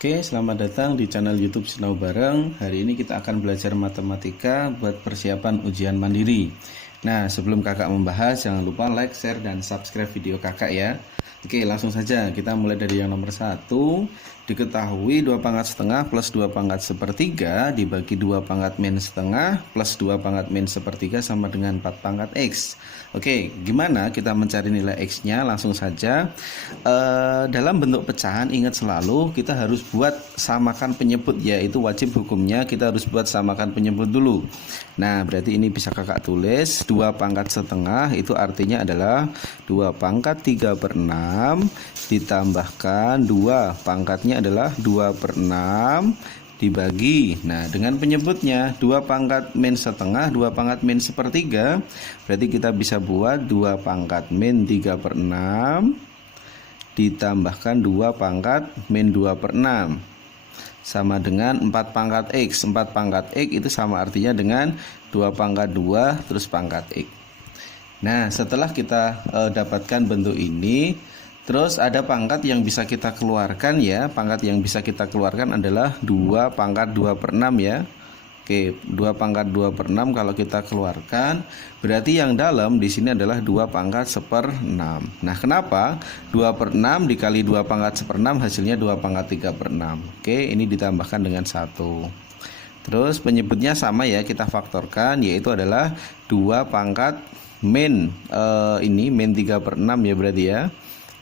Oke, selamat datang di channel YouTube Sinau Bareng. Hari ini kita akan belajar matematika buat persiapan ujian mandiri. Nah, sebelum kakak membahas, jangan lupa like, share, dan subscribe video kakak ya. Oke, langsung saja kita mulai dari yang nomor 1. Diketahui 2 pangkat setengah plus 2 pangkat sepertiga dibagi 2 pangkat min setengah plus 2 pangkat min sepertiga sama dengan 4 pangkat X. Oke, gimana kita mencari nilai X-nya? Langsung saja. Dalam bentuk pecahan, ingat selalu kita harus buat samakan penyebut, yaitu wajib hukumnya kita harus buat samakan penyebut dulu. Nah, berarti ini bisa kakak tulis 2 pangkat setengah, itu artinya adalah 2 pangkat 3/6 ditambahkan 2 pangkatnya adalah 2/6 dibagi. Nah, dengan penyebutnya 2 pangkat min setengah, 2 pangkat min sepertiga, berarti kita bisa buat 2 pangkat min 3/6 ditambahkan 2 pangkat min 2/6 sama dengan 4 pangkat X. 4 pangkat X itu sama artinya dengan 2 pangkat 2 terus pangkat X. Nah, setelah kita dapatkan bentuk ini, terus ada pangkat yang bisa kita keluarkan ya. Pangkat yang bisa kita keluarkan adalah 2 pangkat 2/6 ya. Oke, 2 pangkat 2/6 kalau kita keluarkan, berarti yang dalam di sini adalah 2 pangkat 1/6. Nah, kenapa? 2/6 dikali 2 pangkat 1/6 hasilnya 2 pangkat 3/6. Oke, ini ditambahkan dengan 1. Terus penyebutnya sama ya, kita faktorkan, yaitu adalah 2 pangkat min ini min 3/6 ya berarti ya.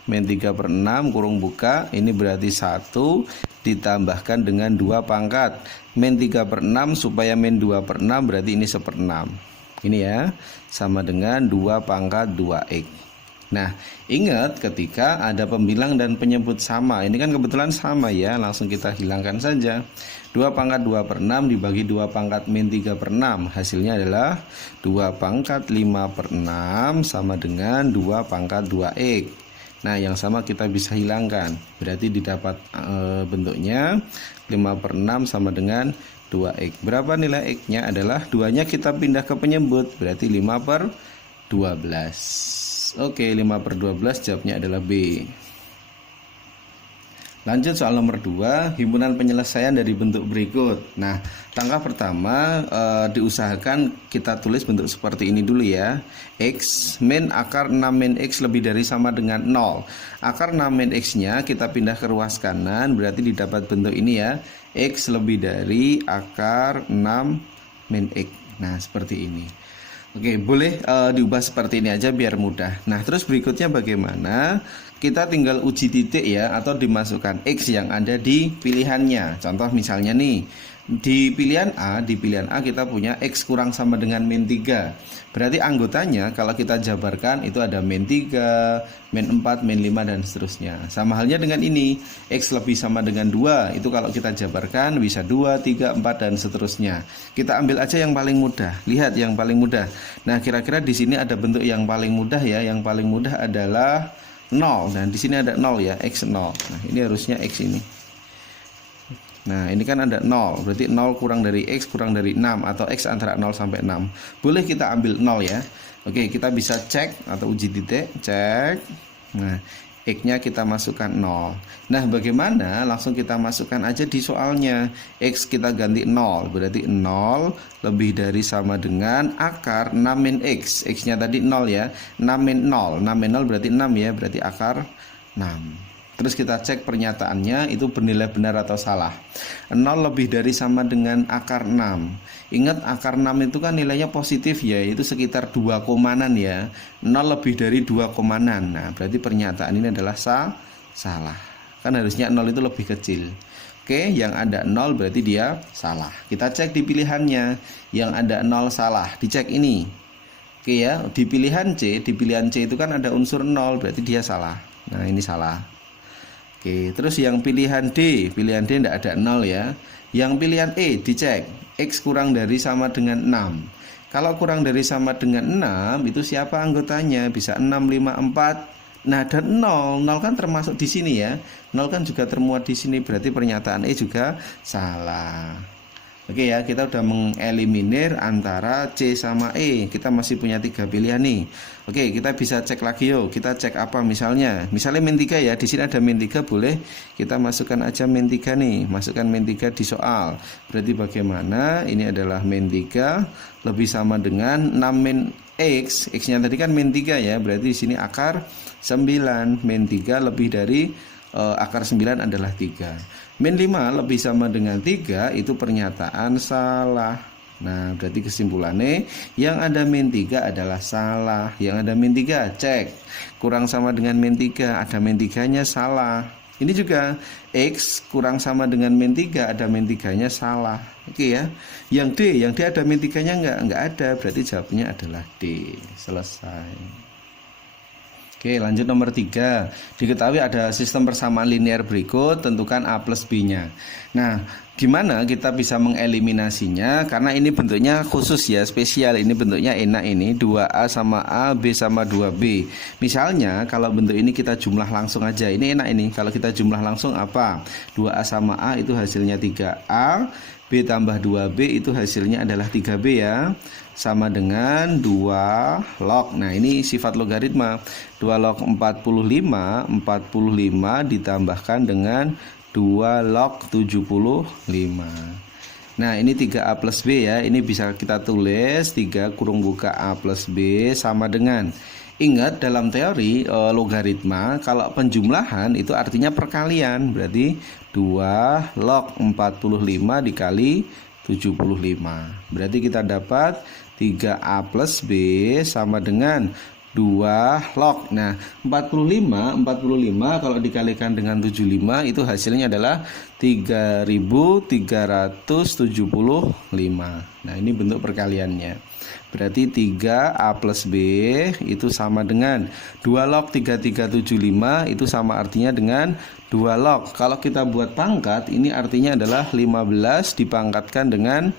Min 3/6 kurung buka, ini berarti 1 ditambahkan dengan 2 pangkat min 3/6 supaya min 2/6 berarti ini 1/6. Ini ya, sama dengan 2 pangkat 2x. Nah, ingat ketika ada pembilang dan penyebut sama, ini kan kebetulan sama ya, langsung kita hilangkan saja. 2 pangkat 2/6 dibagi 2 pangkat min 3/6, hasilnya adalah 2 pangkat 5/6 sama dengan 2 pangkat 2x. Nah, yang sama kita bisa hilangkan, berarti didapat bentuknya 5/6 sama dengan 2x. Berapa nilai x-nya? Adalah 2-nya kita pindah ke penyebut, berarti 5/12. Oke, 5/12 jawabnya adalah B. Lanjut soal nomor 2, himpunan penyelesaian dari bentuk berikut. Nah, langkah pertama diusahakan kita tulis bentuk seperti ini dulu ya. X min akar 6 min X lebih dari sama dengan 0. Akar 6 min X-nya kita pindah ke ruas kanan, berarti didapat bentuk ini ya. X lebih dari akar 6 min X. Nah, seperti ini. Oke, boleh diubah seperti ini aja biar mudah. Nah, terus berikutnya bagaimana? Kita tinggal uji titik ya, atau dimasukkan X yang ada di pilihannya. Contoh misalnya nih, di pilihan A kita punya X kurang sama dengan min 3. Berarti anggotanya kalau kita jabarkan itu ada min 3, min 4, min 5 dan seterusnya. Sama halnya dengan ini, X lebih sama dengan 2. Itu kalau kita jabarkan bisa 2, 3, 4 dan seterusnya. Kita ambil aja yang paling mudah. Lihat yang paling mudah. Nah, kira-kira di sini ada bentuk yang paling mudah ya. Yang paling mudah adalah 0. Dan di sini ada 0 ya, X 0. Nah, ini harusnya X ini. Nah, ini kan ada 0, berarti 0 kurang dari X kurang dari 6, atau X antara 0 sampai 6. Boleh kita ambil 0 ya. Oke, kita bisa cek atau uji titik, cek. Nah, X-nya kita masukkan 0. Nah, bagaimana? Langsung kita masukkan aja di soalnya. X kita ganti 0, berarti 0 lebih dari sama dengan akar 6 min X. X-nya tadi 0 ya. 6 min 0. 6 min 0 berarti 6 ya, berarti akar 6. Terus kita cek pernyataannya itu bernilai benar atau salah. 0 lebih dari sama dengan akar 6. Ingat akar 6 itu kan nilainya positif ya, itu sekitar 2 komanan ya. 0 lebih dari 2 komanan. Nah, berarti pernyataan ini adalah salah. Kan harusnya 0 itu lebih kecil. Oke, yang ada 0 berarti dia salah. Kita cek di pilihannya. Yang ada 0 salah, dicek ini. Oke ya, di pilihan C itu kan ada unsur 0, berarti dia salah. Nah, ini salah. Oke, terus yang pilihan D tidak ada 0 ya. Yang pilihan E dicek, X kurang dari sama dengan 6. Kalau kurang dari sama dengan 6, itu siapa anggotanya? Bisa 6, 5, 4. Nah, dan 0 kan termasuk di sini ya. 0 kan juga termuat di sini, berarti pernyataan E juga salah. Oke ya, kita udah mengeliminir antara C sama E. Kita masih punya 3 pilihan nih. Oke, kita bisa cek lagi yuk. Kita cek apa misalnya? Misalnya min 3 ya. Di sini ada min 3, boleh kita masukkan aja min 3 nih. Masukkan min 3 di soal. Berarti bagaimana? Ini adalah min 3 lebih sama dengan 6 min X. X-nya tadi kan min 3 ya. Berarti di sini akar 9. Min 3 lebih dari akar 9 adalah 3. Min 5 lebih sama dengan 3, itu pernyataan salah. Nah, berarti kesimpulannya yang ada min 3 adalah salah. Yang ada min 3 cek. Kurang sama dengan min 3, ada min 3-nya salah. Ini juga X kurang sama dengan min 3, ada min 3-nya salah. Oke ya. Yang D ada min 3-nya enggak ada, berarti jawabnya adalah D. Selesai. Oke, lanjut nomor 3. Diketahui ada sistem persamaan linear berikut, tentukan A plus B-nya. Nah, gimana kita bisa mengeliminasinya? Karena ini bentuknya khusus ya, spesial. Ini bentuknya enak ini, 2A sama A, B sama 2B. Misalnya, kalau bentuk ini kita jumlah langsung aja. Ini enak ini, kalau kita jumlah langsung apa? 2A sama A itu hasilnya 3A, B tambah 2B itu hasilnya adalah 3B ya. Sama dengan 2 log. Nah, ini sifat logaritma. 2 log 45 ditambahkan dengan 2 log 75. Nah, ini 3A plus B ya. Ini bisa kita tulis 3 kurung buka A plus B sama dengan, ingat dalam teori logaritma kalau penjumlahan itu artinya perkalian. Berarti 2 log 45 dikali 75. Berarti kita dapat 3A plus B sama dengan 2 log. Nah, 45 kalau dikalikan dengan 75 itu hasilnya adalah 3375. Nah, ini bentuk perkaliannya. Berarti 3A plus B itu sama dengan 2 log 3375, itu sama artinya dengan 2 log. Kalau kita buat pangkat, ini artinya adalah 15 dipangkatkan dengan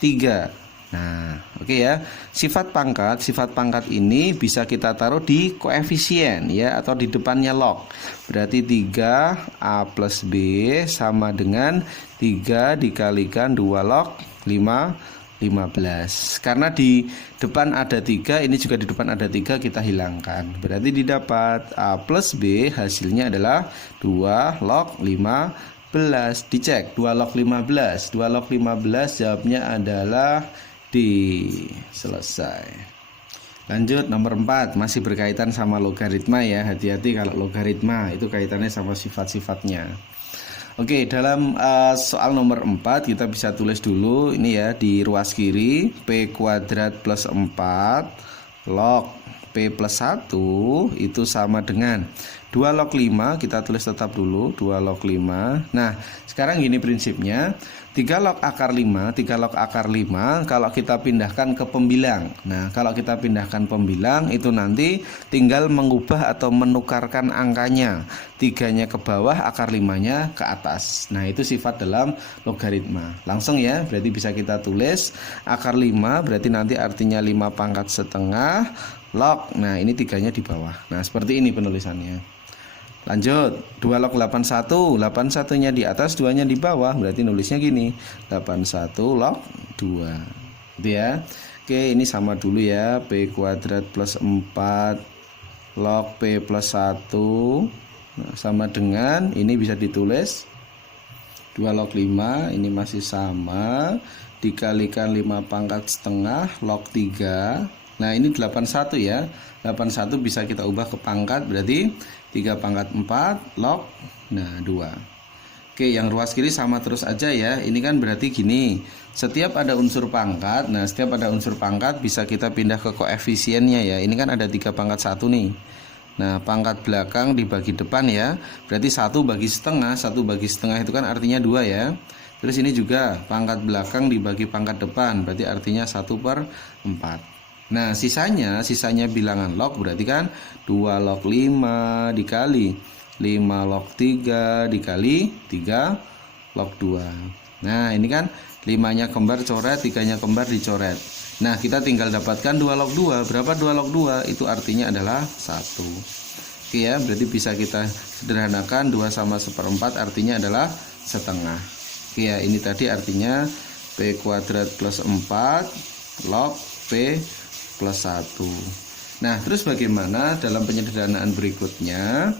3. Nah, oke ya. Sifat pangkat ini bisa kita taruh di koefisien ya, atau di depannya log. Berarti 3A plus B sama dengan 3 dikalikan 2 log 15. Karena di depan ada 3, ini juga di depan ada 3, kita hilangkan. Berarti didapat A plus B hasilnya adalah 2 log 15. Dicek 2 log 15. 2 log 15 jawabnya adalah D. Selesai. Lanjut nomor 4, masih berkaitan sama logaritma ya. Hati-hati kalau logaritma itu kaitannya sama sifat-sifatnya. Oke, dalam soal nomor 4 kita bisa tulis dulu ini ya, di ruas kiri P kuadrat plus 4 log P plus 1 itu sama dengan 2 log 5, kita tulis tetap dulu 2 log 5. Nah, sekarang gini prinsipnya, 3 log akar 5 kalau kita pindahkan ke pembilang. Nah, kalau kita pindahkan pembilang itu nanti tinggal mengubah atau menukarkan angkanya. 3-nya ke bawah, akar 5-nya ke atas. Nah, itu sifat dalam logaritma. Langsung ya, berarti bisa kita tulis akar 5 berarti nanti artinya 5 pangkat setengah log. Nah, ini 3-nya di bawah. Nah, seperti ini penulisannya. Lanjut, 2 log 81, 81-nya di atas, 2-nya di bawah, berarti nulisnya gini, 81 log 2. Gitu ya. Oke, ini sama dulu ya, P kuadrat plus 4 log P plus 1. Nah, sama dengan, ini bisa ditulis 2 log 5, ini masih sama, dikalikan 5 pangkat setengah log 3. Nah, ini 81 ya, 81 bisa kita ubah ke pangkat, berarti 3 pangkat 4 log 2. Oke, yang ruas kiri sama terus aja ya. Ini kan berarti gini, setiap ada unsur pangkat, nah setiap ada unsur pangkat bisa kita pindah ke koefisiennya ya. Ini kan ada 3 pangkat 1 nih. Nah, pangkat belakang dibagi depan ya. Berarti 1 bagi setengah, 1 bagi setengah itu kan artinya 2 ya. Terus ini juga pangkat belakang dibagi pangkat depan, berarti artinya 1/4. Nah, sisanya bilangan log, berarti kan 2 log 5 dikali 5 log 3 dikali 3 log 2. Nah, ini kan 5-nya kembar coret, 3-nya kembar dicoret. Nah, kita tinggal dapatkan 2 log 2. Berapa 2 log 2? Itu artinya adalah 1. Oke ya, berarti bisa kita sederhanakan 2 sama 1/4 artinya adalah setengah. Oke ya, ini tadi artinya P kuadrat plus 4 log P plus 1. Nah, terus bagaimana dalam penyederhanaan berikutnya?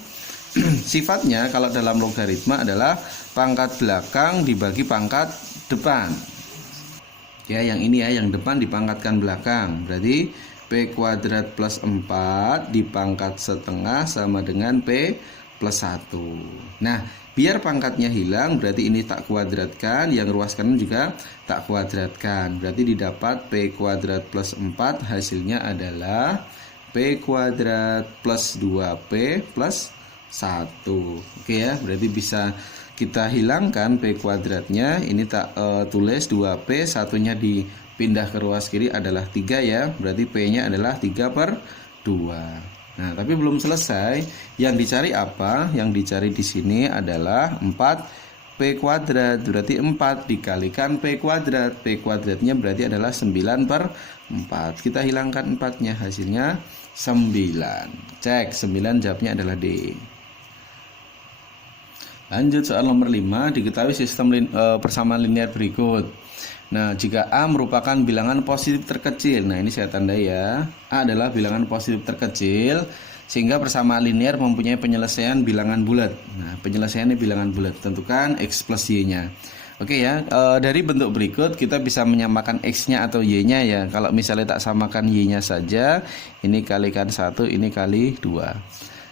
Sifatnya kalau dalam logaritma adalah pangkat belakang dibagi pangkat depan. Ya, yang ini ya, yang depan dipangkatkan belakang. Berarti P kuadrat plus 4 dipangkat setengah sama dengan P plus 1. Nah, biar pangkatnya hilang berarti ini tak kuadratkan, yang ruas kanan juga tak kuadratkan. Berarti didapat P kuadrat plus 4 hasilnya adalah P kuadrat plus 2P plus 1. Oke ya, berarti bisa kita hilangkan P kuadratnya. Ini tak tulis 2P, satunya dipindah ke ruas kiri adalah 3 ya. Berarti P nya adalah 3/2. Nah, tapi belum selesai. Yang dicari apa? Yang dicari di sini adalah 4P kuadrat. Berarti 4 dikalikan P kuadrat. P kuadratnya berarti adalah 9/4. Kita hilangkan 4-nya, hasilnya 9. Cek, 9 jawabnya adalah D. Lanjut soal nomor 5, diketahui sistem persamaan linear berikut. Nah, jika A merupakan bilangan positif terkecil, nah ini saya tandai ya, A adalah bilangan positif terkecil, sehingga persamaan linear mempunyai penyelesaian bilangan bulat. Nah, penyelesaiannya bilangan bulat, tentukan X plus Y-nya. Oke ya, dari bentuk berikut kita bisa menyamakan X-nya atau Y-nya ya. Kalau misalnya tak samakan Y-nya saja, ini kalikan 1, ini kali 2.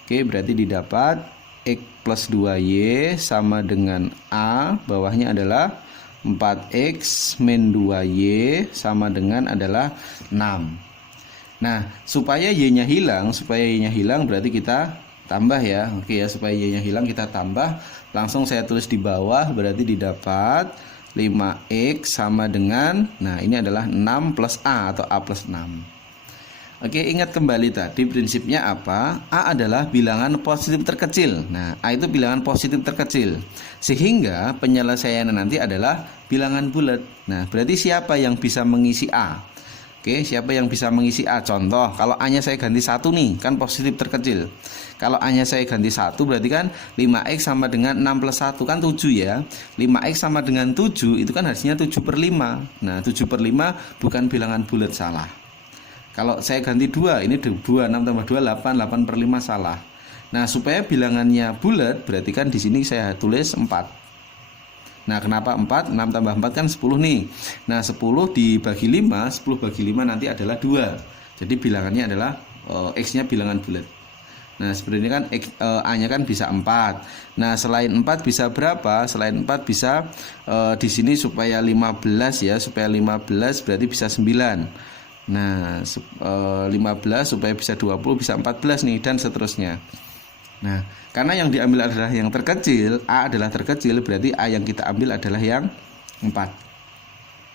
Oke, berarti didapat X plus 2Y sama dengan A, bawahnya adalah 4X min 2Y sama dengan adalah 6. Nah, supaya Y-nya hilang berarti kita tambah ya. Oke ya, supaya Y-nya hilang kita tambah. Langsung saya tulis di bawah, berarti didapat 5X sama dengan, nah ini adalah 6 plus A atau A plus 6. Oke, ingat kembali tadi prinsipnya apa? A adalah bilangan positif terkecil. Nah, A itu bilangan positif terkecil. Sehingga penyelesaiannya nanti adalah bilangan bulat. Nah, berarti siapa yang bisa mengisi A? Oke, siapa yang bisa mengisi A? Contoh, kalau A-nya saya ganti 1 nih, kan positif terkecil. Kalau A-nya saya ganti 1 berarti kan 5X sama dengan 6 plus 1 kan 7 ya. 5X sama dengan 7 itu kan hasilnya 7/5. Nah, 7/5 bukan bilangan bulat, salah. Kalau saya ganti 2, ini 2, 6 tambah 2, 8, 8/5 salah. Nah, supaya bilangannya bulat, berarti kan di sini saya tulis 4. Nah, kenapa 4? 6 tambah 4 kan 10 nih. Nah, 10 dibagi 5, 10 bagi 5 nanti adalah 2. Jadi bilangannya adalah X-nya bilangan bulat. Nah, sebenarnya kan A-nya kan bisa 4. Nah, selain 4 bisa berapa? Selain 4 bisa di sini supaya 15 ya, supaya 15 berarti bisa 9. Nah, 15 supaya bisa 20 bisa 14 nih, dan seterusnya. Nah, karena yang diambil adalah yang terkecil, A adalah terkecil, berarti A yang kita ambil adalah yang 4.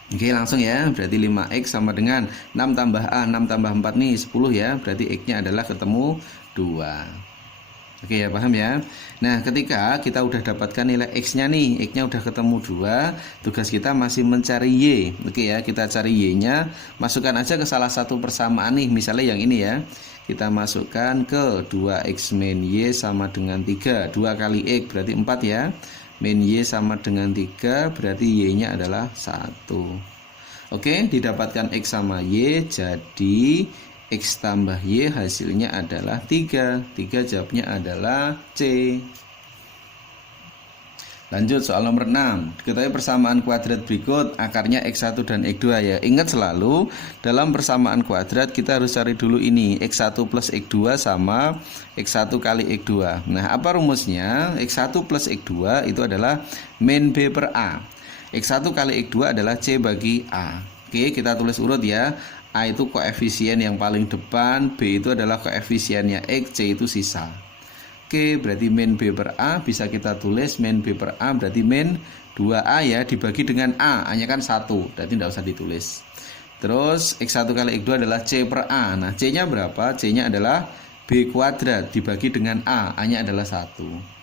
Oke, langsung ya, berarti 5X sama dengan 6 tambah A, 6 tambah 4 nih 10 ya, berarti X-nya adalah ketemu 2. Oke ya, paham ya. Nah, ketika kita udah dapatkan nilai X-nya nih, X-nya udah ketemu 2, tugas kita masih mencari Y. Oke ya, kita cari Y-nya, masukkan aja ke salah satu persamaan nih, misalnya yang ini ya. Kita masukkan ke 2X min Y sama dengan 3. 2 kali X berarti 4 ya. Min Y sama dengan 3, berarti Y-nya adalah 1. Oke, didapatkan X sama Y, jadi X tambah Y hasilnya adalah 3. 3 jawabnya adalah C. Lanjut soal nomor 6. Diketahui persamaan kuadrat berikut, akarnya X1 dan X2 ya. Ingat selalu dalam persamaan kuadrat kita harus cari dulu ini, X1 plus X2 sama X1 kali X2. Nah, apa rumusnya? X1 plus X2 itu adalah min B per A. X1 kali X2 adalah C bagi A. Oke, kita tulis urut ya. A itu koefisien yang paling depan, B itu adalah koefisiennya X, C itu sisa. Oke, berarti min B per A bisa kita tulis min B per A berarti min 2A ya, dibagi dengan A nya kan 1, berarti tidak usah ditulis. Terus X1 kali X2 adalah C per A. Nah, C nya berapa? C nya adalah B kuadrat dibagi dengan A nya adalah 1.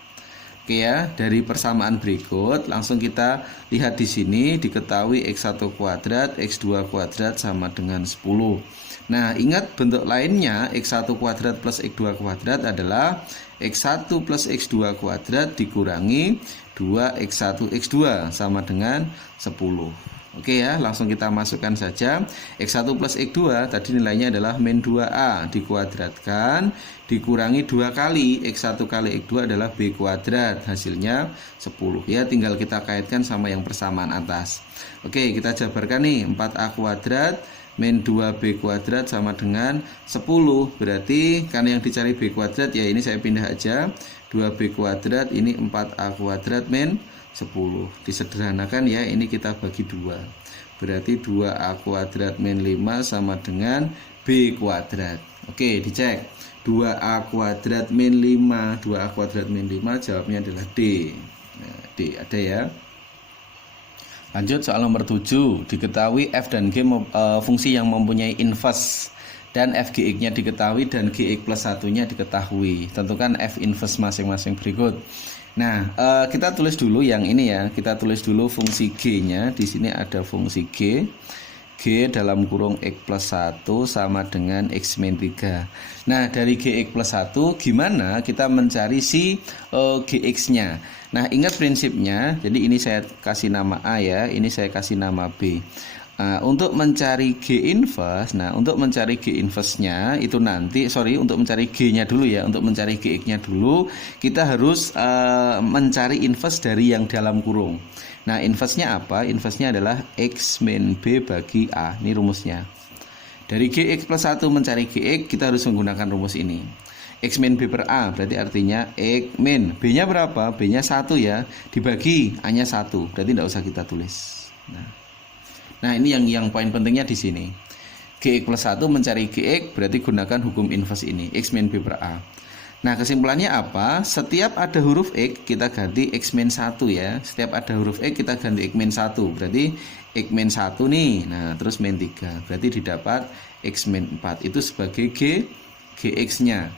Oke ya, dari persamaan berikut langsung kita lihat di sini, diketahui X1 kuadrat, X2 kuadrat sama dengan 10. Nah, ingat bentuk lainnya X1 kuadrat plus X2 kuadrat adalah X1 plus X2 kuadrat dikurangi 2X1 X2 sama dengan 10. Oke ya, langsung kita masukkan saja. X1 plus X2 tadi nilainya adalah min 2A dikuadratkan dikurangi 2 kali X1 kali X2 adalah B kuadrat, hasilnya 10 ya, tinggal kita kaitkan sama yang persamaan atas. Oke, kita jabarkan nih, 4A kuadrat min 2B kuadrat sama dengan 10. Berarti karena yang dicari B kuadrat ya, ini saya pindah aja, 2B kuadrat ini 4A kuadrat min 10. Disederhanakan ya, ini kita bagi 2. Berarti 2A kuadrat min 5 sama dengan B kuadrat. Oke, dicek. 2A kuadrat min 5, 2A kuadrat min 5, jawabnya adalah D. Nah, D ada ya. Lanjut soal nomor 7. Diketahui F dan G fungsi yang mempunyai inverse dan Fgx-nya diketahui dan Gx plus 1-nya diketahui. Tentukan F inverse masing-masing berikut. Nah, kita tulis dulu yang ini ya. Kita tulis dulu fungsi G-nya. Di sini ada fungsi G. G dalam kurung X plus 1 sama dengan X min 3. Nah, dari Gx plus 1 gimana kita mencari si Gx-nya? Nah, ingat prinsipnya. Jadi ini saya kasih nama A ya. Ini saya kasih nama B. Untuk mencari G inverse, untuk mencari G inverse-nya itu nanti, untuk mencari G-nya dulu ya, untuk mencari Gx-nya dulu, kita harus mencari inverse dari yang dalam kurung. Nah, inverse-nya apa? Inverse-nya adalah X min B bagi A, ini rumusnya. Dari Gx plus 1 mencari Gx, kita harus menggunakan rumus ini. X min B per A, berarti artinya X min, B-nya berapa? B-nya 1 ya, dibagi A-nya 1, berarti tidak usah kita tulis. Nah, ini yang poin pentingnya di sini. Gx plus 1 mencari Gx berarti gunakan hukum inverse ini, X min B per A. Nah, kesimpulannya apa? Setiap ada huruf X kita ganti X min 1 ya. Setiap ada huruf X kita ganti X min 1. Berarti X min 1 nih. Nah, terus min 3. Berarti didapat X min 4. Itu sebagai Gx-nya.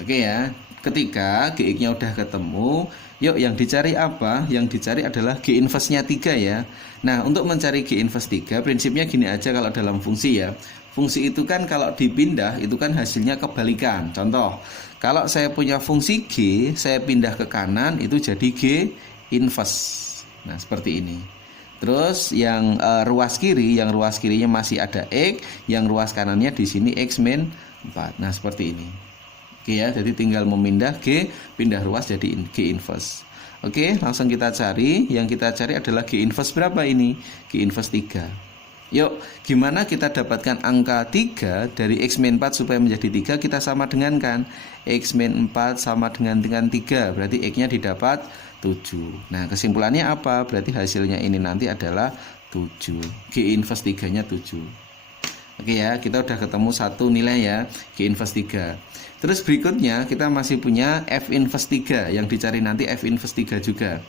Oke ya. Ketika Gx-nya udah ketemu, yuk yang dicari apa? Yang dicari adalah G inverse-nya 3 ya. Nah, untuk mencari G inverse 3, prinsipnya gini aja kalau dalam fungsi ya. Fungsi itu kan kalau dipindah, itu kan hasilnya kebalikan. Contoh, kalau saya punya fungsi G, saya pindah ke kanan, itu jadi G inverse. Nah, seperti ini. Terus yang ruas kiri, yang ruas kirinya masih ada X, yang ruas kanannya di sini X min 4. Nah, seperti ini. Oke ya, jadi tinggal memindah G, pindah ruas jadi G inverse. Oke, langsung kita cari. Yang kita cari adalah G inverse berapa ini? G inverse 3. Yuk, gimana kita dapatkan angka 3 dari X min 4 supaya menjadi 3? Kita sama dengan kan X min 4 sama dengan 3. Berarti X-nya didapat 7. Nah, kesimpulannya apa? Berarti hasilnya ini nanti adalah 7. G inverse 3-nya 7. Oke ya, kita udah ketemu satu nilai ya, G inverse 3. Terus berikutnya kita masih punya F inverse 3, yang dicari nanti F inverse 3 juga.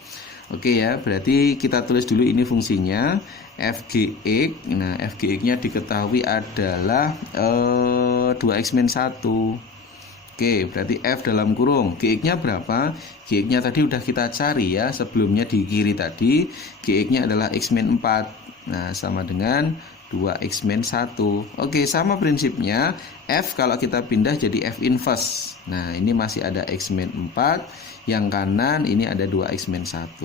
Oke ya, berarti kita tulis dulu ini fungsinya Fgx. Nah, Fgx-nya diketahui adalah 2x min 1. Oke, berarti F dalam kurung Gx-nya berapa? Gx-nya tadi udah kita cari ya, sebelumnya di kiri tadi Gx-nya adalah x min 4. Nah, sama dengan 2x min 1. Oke, sama prinsipnya. F kalau kita pindah jadi F inverse. Nah, ini masih ada x min 4. Yang kanan ini ada 2x min 1.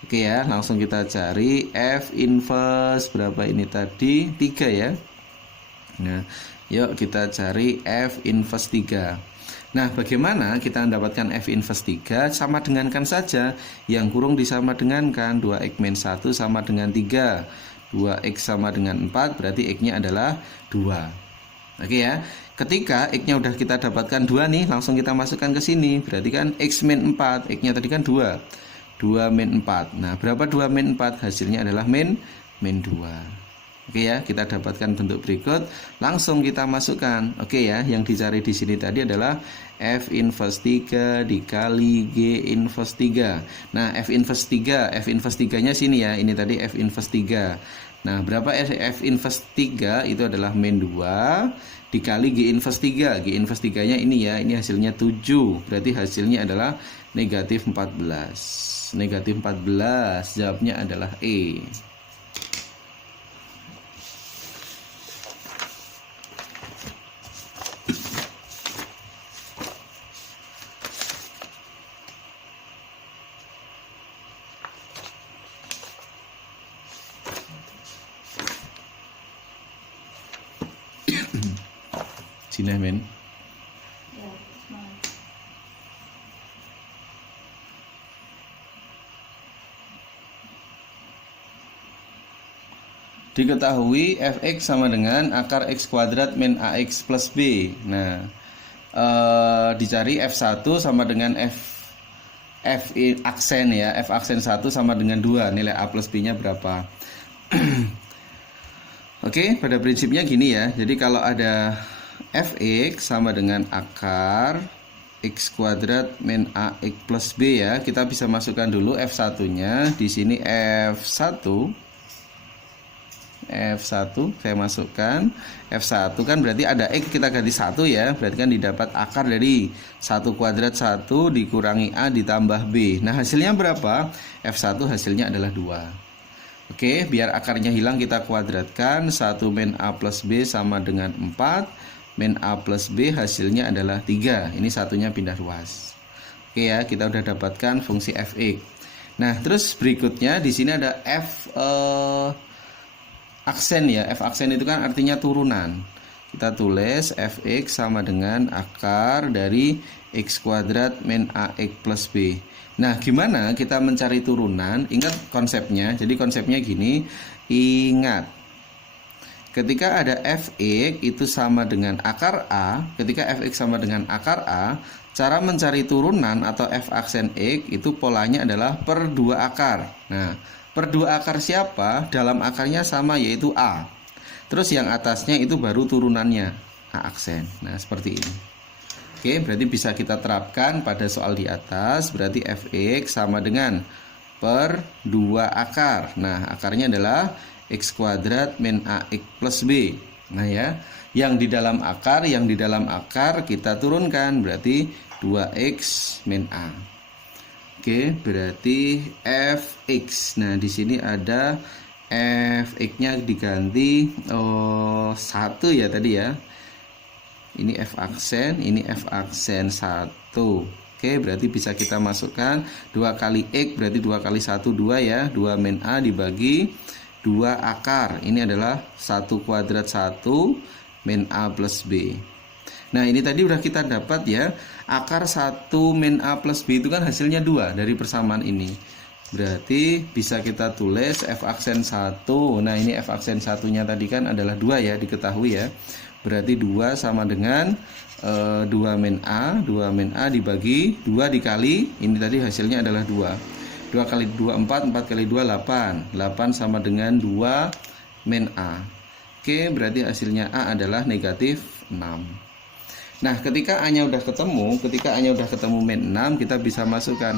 Oke ya, langsung kita cari F inverse berapa ini tadi? 3 ya. Nah, yuk kita cari F inverse 3. Nah, bagaimana kita mendapatkan F inverse 3? Sama dengankan saja. Yang kurung disama dengankan, 2x min 1 sama dengan 3. 2x sama dengan 4, berarti x-nya adalah 2. Oke ya. Ketika x-nya udah kita dapatkan 2 nih, langsung kita masukkan ke sini. Berarti kan x min 4, x-nya tadi kan 2. 2 min 4. Nah, berapa 2 min 4? Hasilnya adalah min 2. Oke ya, kita dapatkan bentuk berikut, langsung kita masukkan. Oke ya, yang dicari di sini tadi adalah F inverse 3 dikali G inverse 3. Nah, F inverse 3-nya sini ya. Ini tadi F inverse 3. Nah, berapa F inverse 3? Itu adalah min 2 dikali G inverse 3. G inverse 3-nya ini ya. Ini hasilnya 7. Berarti hasilnya adalah negatif 14. Negatif 14. Jawabnya adalah E. Jineh men. Ya, semangat. Diketahui fx sama dengan akar x kuadrat min ax plus b. Nah, dicari f1 sama dengan f aksen ya. F aksen 1 sama dengan 2. Nilai a plus b nya berapa? Oke, pada prinsipnya gini ya. Jadi kalau ada fx sama dengan akar x kuadrat min ax plus b ya, kita bisa masukkan dulu f1 nya. Di sini f1 saya masukkan. F1 kan berarti ada X, kita ganti 1 ya. Berarti kan didapat akar dari 1 kuadrat 1 dikurangi A ditambah B. Nah hasilnya berapa? F1 hasilnya adalah 2. Oke, biar akarnya hilang kita kuadratkan. 1 min A plus B sama dengan 4. Min A plus B hasilnya adalah 3. Ini satunya pindah ruas. Oke ya, kita udah dapatkan fungsi fx. Nah terus berikutnya di sini ada aksen ya. F aksen itu kan artinya turunan. Kita tulis fx sama dengan akar dari x kuadrat min ax plus b. Nah gimana kita mencari turunan? Ingat konsepnya. Jadi konsepnya gini. Ingat, ketika ada fx itu sama dengan akar a. Ketika fx sama dengan akar a, cara mencari turunan atau f aksen x itu polanya adalah per 2 akar. Nah per 2 akar siapa? Dalam akarnya sama, yaitu A. Terus yang atasnya itu baru turunannya, A aksen. Nah seperti ini. Oke, berarti bisa kita terapkan pada soal di atas. Berarti fx sama dengan per 2 akar. Nah akarnya adalah x kuadrat min ax plus b. Nah ya, yang di dalam akar kita turunkan. Berarti 2x min a. Oke, berarti fx. Nah, di sini ada fx-nya diganti 1 ya tadi ya. Ini f aksen, ini f aksen 1. Oke, berarti bisa kita masukkan 2 kali x berarti 2 kali 1 2 ya. 2 min a dibagi 2 akar. Ini adalah 1 kuadrat 1 min a plus b. Nah ini tadi udah kita dapat ya. Akar 1 min A plus B itu kan hasilnya 2 dari persamaan ini. Berarti bisa kita tulis F aksen 1. Nah ini F aksen 1 nya tadi kan adalah 2 ya, diketahui ya. Berarti 2 sama dengan 2 min A. 2 min A dibagi 2 dikali, ini tadi hasilnya adalah 2. 2 kali 2 4, 4 kali 2 8. 8 sama dengan 2 min A. Oke, berarti hasilnya A adalah negatif 6. Nah, ketika A-nya udah ketemu, min 6, kita bisa masukkan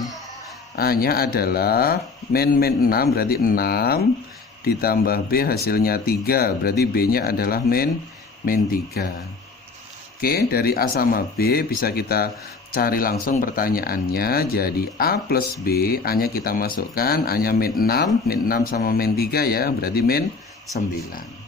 A-nya adalah min 6, berarti 6 ditambah B hasilnya 3, berarti B-nya adalah min 3. Oke, dari A sama B bisa kita cari langsung pertanyaannya. Jadi A plus B, A-nya kita masukkan, A-nya min 6 sama min 3 ya, berarti min 9.